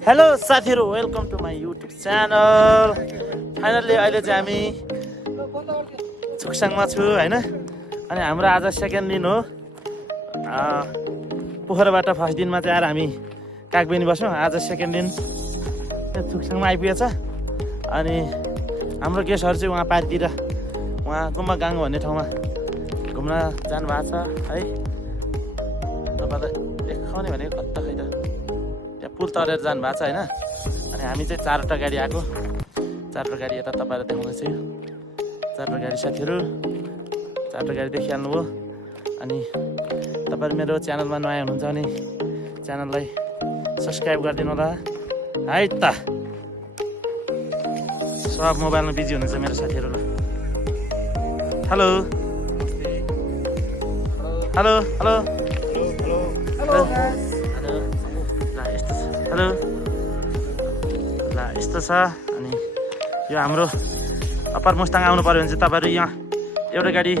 Hello साथीहरू, welcome to my YouTube channel. Finally अहिले चाहिँ हामी छुकसाङमा छु होइन। अनि हाम्रो आज सेकेन्ड दिन हो। पोखराबाट फर्स्ट दिनमा चाहिँ आएर हामी कागबेनी बस्यौँ। आज सेकेन्ड दिन छुकसाङमा आइपुगेछ। अनि हाम्रो गेस्टहरू चाहिँ उहाँ पारितिर उहाँ गुम्बागाङ भन्ने ठाउँमा घुम्न जानुभएको छ है। तपाईँलाई देखाउने भनेको कता खै त, त्यहाँ पुल तरेर जानुभएको छ होइन। अनि हामी चाहिँ चारवटा गाडी आएको, चारवटा गाडी यता तपाईँलाई देखाउँदैछु। चारवटा गाडी साथीहरू, चारवटा गाडी देखिहाल्नुभयो। अनि तपाईँहरू मेरो च्यानलमा नयाँ हुनुहुन्छ भने च्यानललाई सब्सक्राइब गरिदिनु होला है त। सब मोबाइलमा बिजी हुनुहुन्छ मेरो साथीहरूलाई। Hello hello hello hello hello ल यस्तो छ। अनि यो हाम्रो अप्पर मुस्ताङ आउनु पऱ्यो भने चाहिँ तपाईँहरू यहाँ एउटा गाडी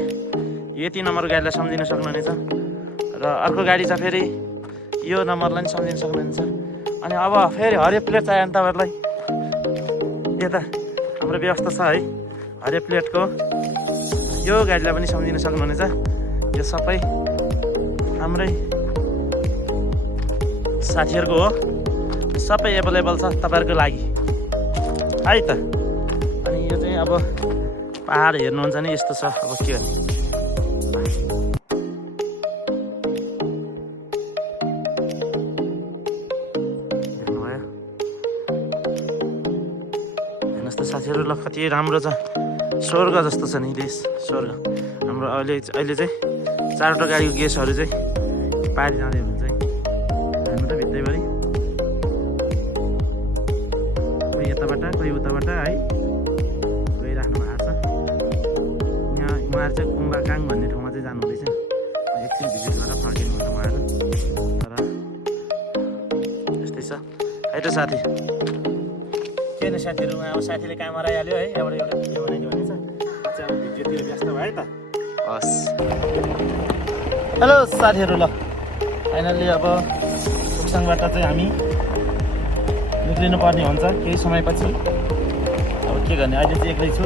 यति नम्बरको गाडीलाई सम्झिन सक्नुहुनेछ र अर्को गाडी छ फेरि यो नम्बरलाई पनि सम्झिन सक्नुहुनेछ। अनि अब फेरि हरियो प्लेट चाहियो भने तपाईँहरूलाई यता हाम्रो व्यवस्था छ है। हरियो प्लेटको यो गाडीलाई पनि सम्झिन सक्नुहुनेछ। यो सबै हाम्रै साथीहरूको हो, सबै एभाइलेबल छ तपाईँहरूको लागि है त। अनि यो चाहिँ अब पहाड हेर्नुहुन्छ नि यस्तो छ। अब के गर्ने, देख्नुभयो हेर्नुहोस् त साथीहरू। ल कति राम्रो छ, स्वर्ग जस्तो छ नि देश, स्वर्ग हाम्रो। अहिले चाहिँ चारवटा गाडीको गेस्टहरू चाहिँ पारि जाँदै हुनुहुन्छ है। हेर्नु त भित्रैभरि कोही यताबाट कोही उताबाट है गइराख्नु भएको छ। यहाँ उहाँहरू चाहिँ गुम्बागाङ भन्ने ठाउँमा चाहिँ जानुहुँदैछ। एकछिन भिजिट गरेर फर्किनुहुन्छ उहाँहरू। तर यस्तै छ है त साथी। के न साथीहरू, अब साथीले काम हराइहाल्यो है। एउटा एउटा भिडियो बनाइदियो भने चाहिँ अब भिडियोतिर व्यस्त भयो है त। हस् हेलो साथीहरू, ल फाइनल्ली अब छुकसाङबाट चाहिँ हामी निक्लिनु पर्ने हुन्छ केही समयपछि। अब के गर्ने, अहिले चाहिँ एक्लै छु,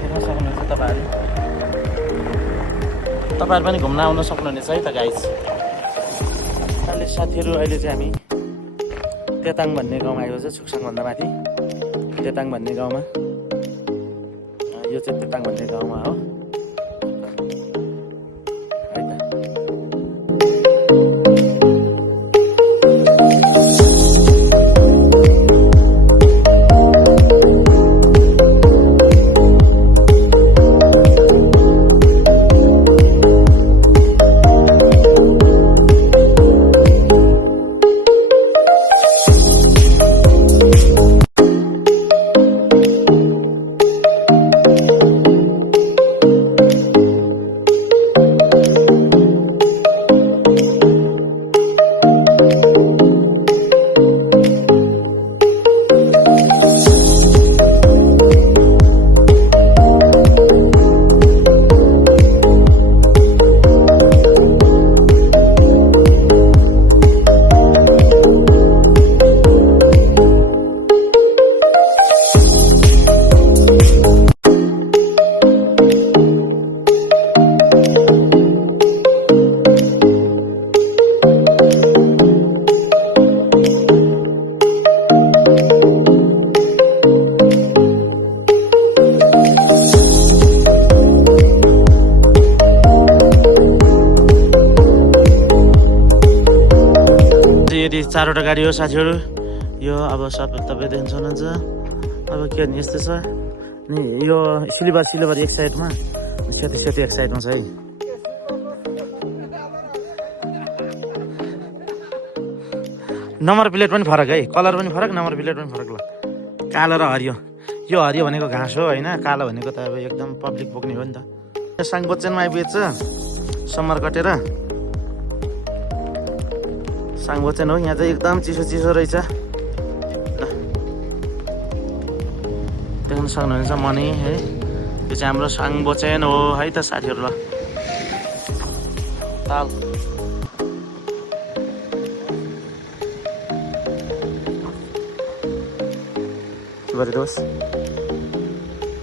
देख्न सक्नुहुन्छ तपाईँहरू। तपाईँहरू पनि घुम्न आउन सक्नुहुनेछ है त गाइस। अहिले साथीहरू अहिले चाहिँ हामी तेताङ भन्ने गाउँमा आएको छ। छुकसाङभन्दा माथि तेताङ भन्ने गाउँमा, यो चाहिँ तेताङ भन्ने गाउँमा हो है त। यदि चारवटा गाडी हो साथीहरू। यो अब सबै तपाईँ देख्न सक्नुहुन्छ। अब के गर्ने, यस्तो छ नि। यो सिल्भर एक साइडमा, सेतो एक साइडमा छ है। नम्बर प्लेट पनि फरक है, कलर पनि फरक, नम्बर प्लेट पनि फरक। ल कालो र हरियो, यो हरियो भनेको घाँस हो होइन, कालो भनेको त अब एकदम पब्लिक बोक्ने हो नि त। साङबोचेनमा आइपुगेछ समर कटेर। साङबोचेन हो, यहाँ चाहिँ एकदम चिसो चिसो रहेछ। देख्न सक्नुहुन्छ मनी है। यो चाहिँ हाम्रो साङबोचेन हो है त साथीहरू। ल ताल गरिदियोस्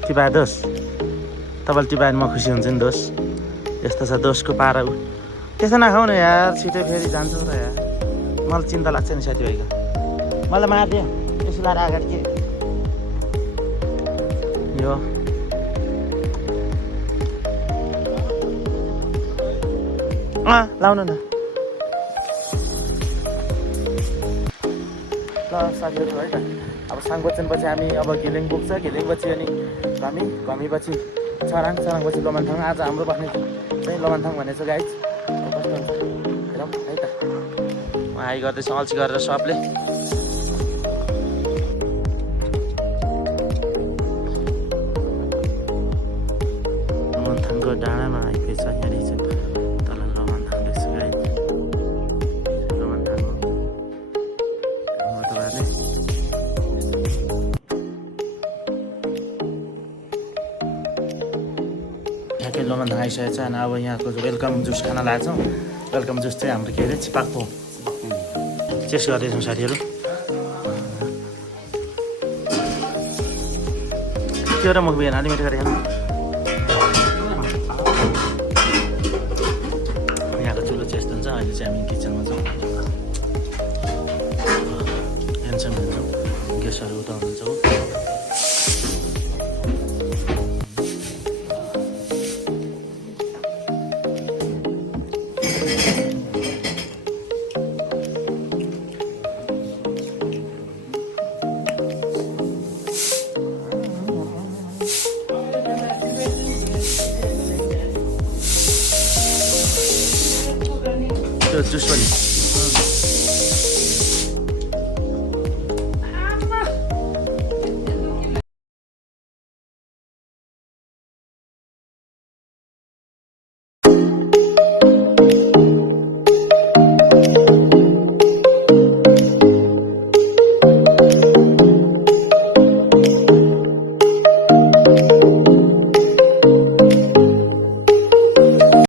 टिपाए दोस् तपाईँले टिपाए म खुसी हुन्छ नि दोस् यस्तो छ दोषको पारा ऊ त्यसो नखाऊ न यार छिटो फेरि जान्छौ त यार मलाई चिन्ता लाग्छ नि साथीभाइको मलाई मारिदियो यसो लाएर अगाडि के यो लाउनु न ल साथीहरू है त अब साङबच्चनपछि हामी अब घिलिङ पुग्छ घिलिङपछि अनि घमीपछि छराङपछि लोमानथाङ आज हाम्रो बस्ने चाहिँ लोमानथाङ भनेको छ गाइज कस्तो हुन्छ हेरौँ है त आइ गर्दैछ अल्छी गरेर सबले लोमानथाङको डाँडामा आइपुगेछ यहाँनिर चाहिँ तल लोमानथाङ रहेछ गाइज लोमानथाङ हो तपाईँहरूले ठ्याक्कै लोमानथाङ आइसकेको छ अनि अब यहाँको वेलकम जुस खान लागेको छौँ वेलकम जुस चाहिँ हाम्रो के अरे चिपाक्पो चेस्ट गर्दैछौँ साथीहरू के हो र मुख बिहान अलिमिट गरेर खानु यहाँको चुलो चेस्ट हुन्छ अहिले चाहिँ हामी किचनमा छौँ हेर्छौँ ग्यासहरू उता हुनुहुन्छ हो जुस पनि